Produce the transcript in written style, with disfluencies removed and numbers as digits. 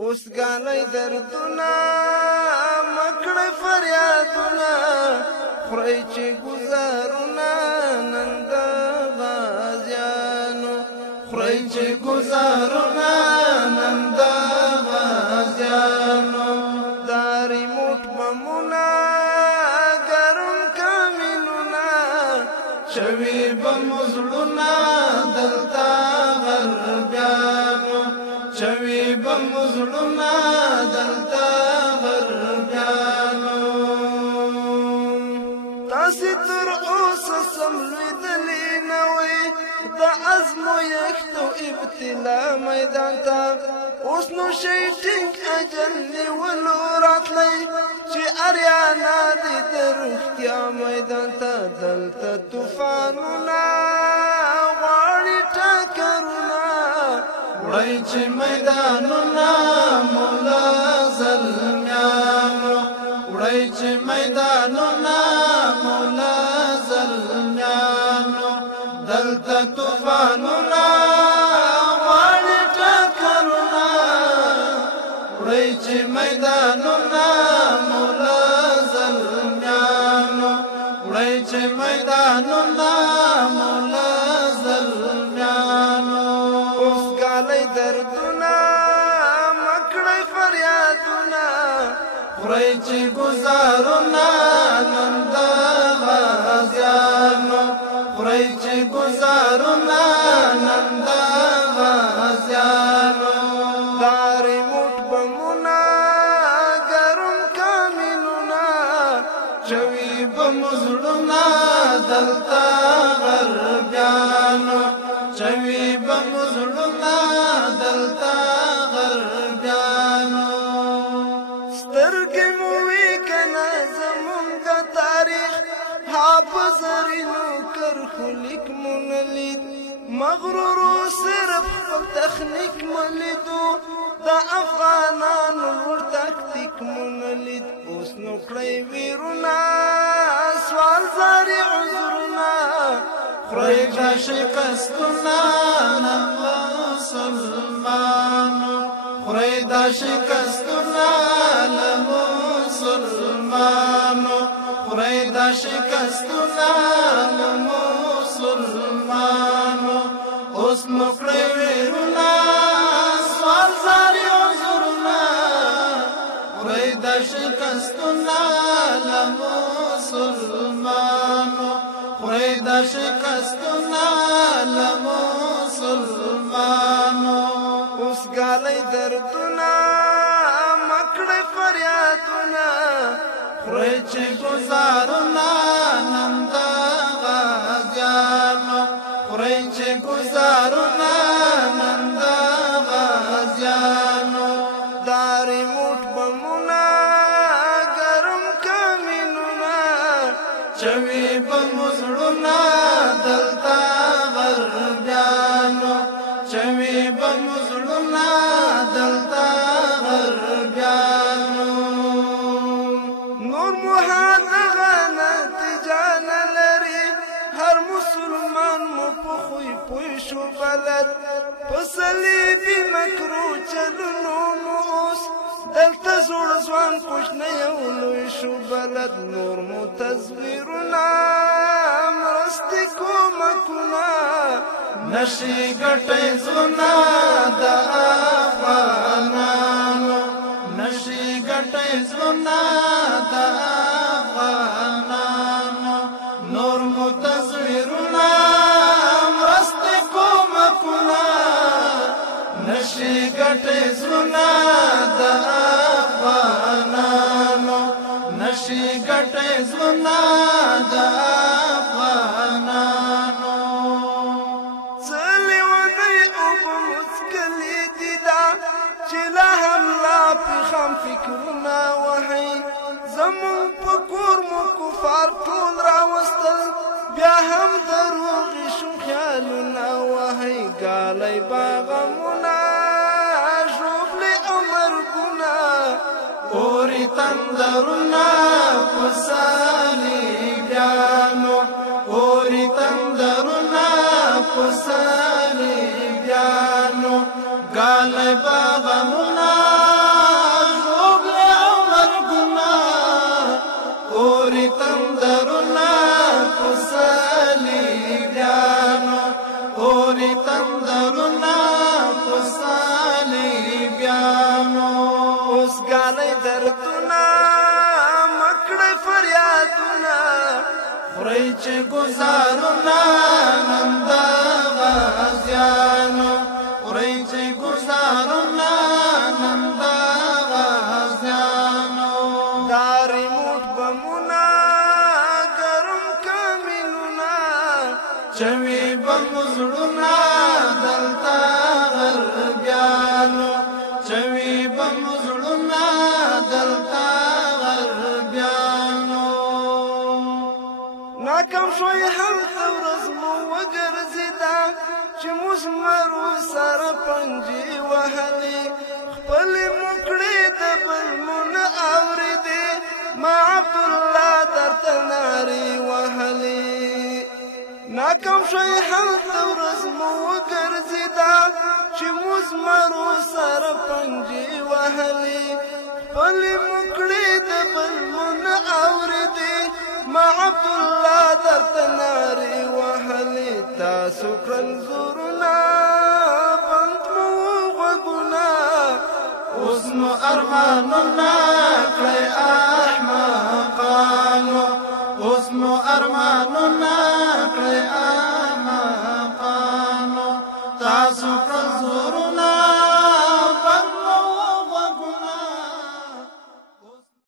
اوس ګالۍ دردونه مکړه فریادونه خورئ چې ګزارونه نن د غازیانو خورئ چې ګزارونه نن د غازیانو دا ریموټ بمونه ګرم کامینونه شوي بم زړونه دلته غربیانو شوي بم زړونه دلته غربیانو تاسې تر اوسه سم لوېدلي نه وئ د ازمویښتو ابتلا میدان ته اوس نو شئ ټینګ اجل نیولو راتلی چې اریانا دې د رښتیا میدان ته دلته طوفانونه غواړي ټکرونه وړئ چې میدانونه مولا زلمیانو وړئ چې میدانونه مولا زلمیانو دلته طوفانونه غواړي ټکرونه وړئ چې میدانونه مولا زلمیانو وړئ چې میدانونه مولا زلمیانو اوس ګالۍ دردونه مکړئ فریادونه خورئ چې ګزارونه نن د غازیانو خورئ چې ګزارونه نن د غازیانو دا ریموټ بمونه ګرم کامینونه شوي بم زړونه دلته غربیانو شوي بم زړونه دلته غربیانو سترګې مو وي کنه زمونږ تاریخ حافظ زرینو کرښو لیک مو نه لید مغرورو صرف خپل تخنیک مو لیدو د افغانانو لوړ تکتیک مو نه لید اوس نو کړئ ویرونه سوال زاري عذرونه خورئ د شکستونه نن مسلمانو خورئ د شکستونه له مسلمانو خورئ د شکستونه له مسلمانو اوس نو کړئ ویرونه سوال زاري عذرونه خورئ د شکستونه له مسلمانو خورئ د شکستونه له مسلمانو اوس ګالۍ دردونه مکړئ فریادونه خورئ چې ګزارونه نن د غازیانو خورئ چې ګزارونه نن د غازیانو دا ریموټ بمونه ګرم کامینونه شوي بم زړونه دلته غربیانو شوي بم زړونه دلته غربیانو نور مو هغه نتیجه نه لري هر مسلمان مو په خوی پوی شو بلد په صلیبي مکرو چلونو مو اوس دلته زوړ ځوان کوچنی او لوی شو بلد نور مو تصویرونه مرستې کومکونه نشي ګټئ زړونه د افغانانو نشي ګټئ زړونه د افغانانو نور مو تصویرونه مرستې کومکونه نشي ګټئ زړونه د افغانانو نشي ګټئ زړونه د افغانانو څه لیونۍ اوبه مسکلې دي دا چې لا هم لا پخام فکرونه وهئ زمون په کور مو کفار ټول راوستل بیا هم دروغې شو خیالونه وهئ ګالۍ باغمونه ژوبلې او مرګونه اوري تندرونه په صلیبیانو اوري تندرونه کالی باغمنا ژوبل عمر ګنا اوري تندرنا پسلیبیانو اوري تندرنا پسلیبیانو اوس ګالای دردنا مکړه فریادنا خوري چې گزارنا نند غازیانو خوري چې گزارنا نند غازیانو داري موټ بمونا ګرم کاملونا چوي بمزړونا دلتا غربيانو چوي بمزړونا دلتا غربيانو ناکام شوی هم ورځ مو وګرځیدا چې مسمرو سره پنجې وهلې خپل مکړې د بلمون اورېدې ما عبدالله درته نارې وهلې ناکام شوی هم ورځ مو وګرځیدا چې مسمرو سره پنجې وهلې خپل مکړې د بلمون اورېدې ما عبدالله درته نارې وهلې تاسو کړل زورونه بند مو غوږونه اوس مو ارمانونه کړئ احمد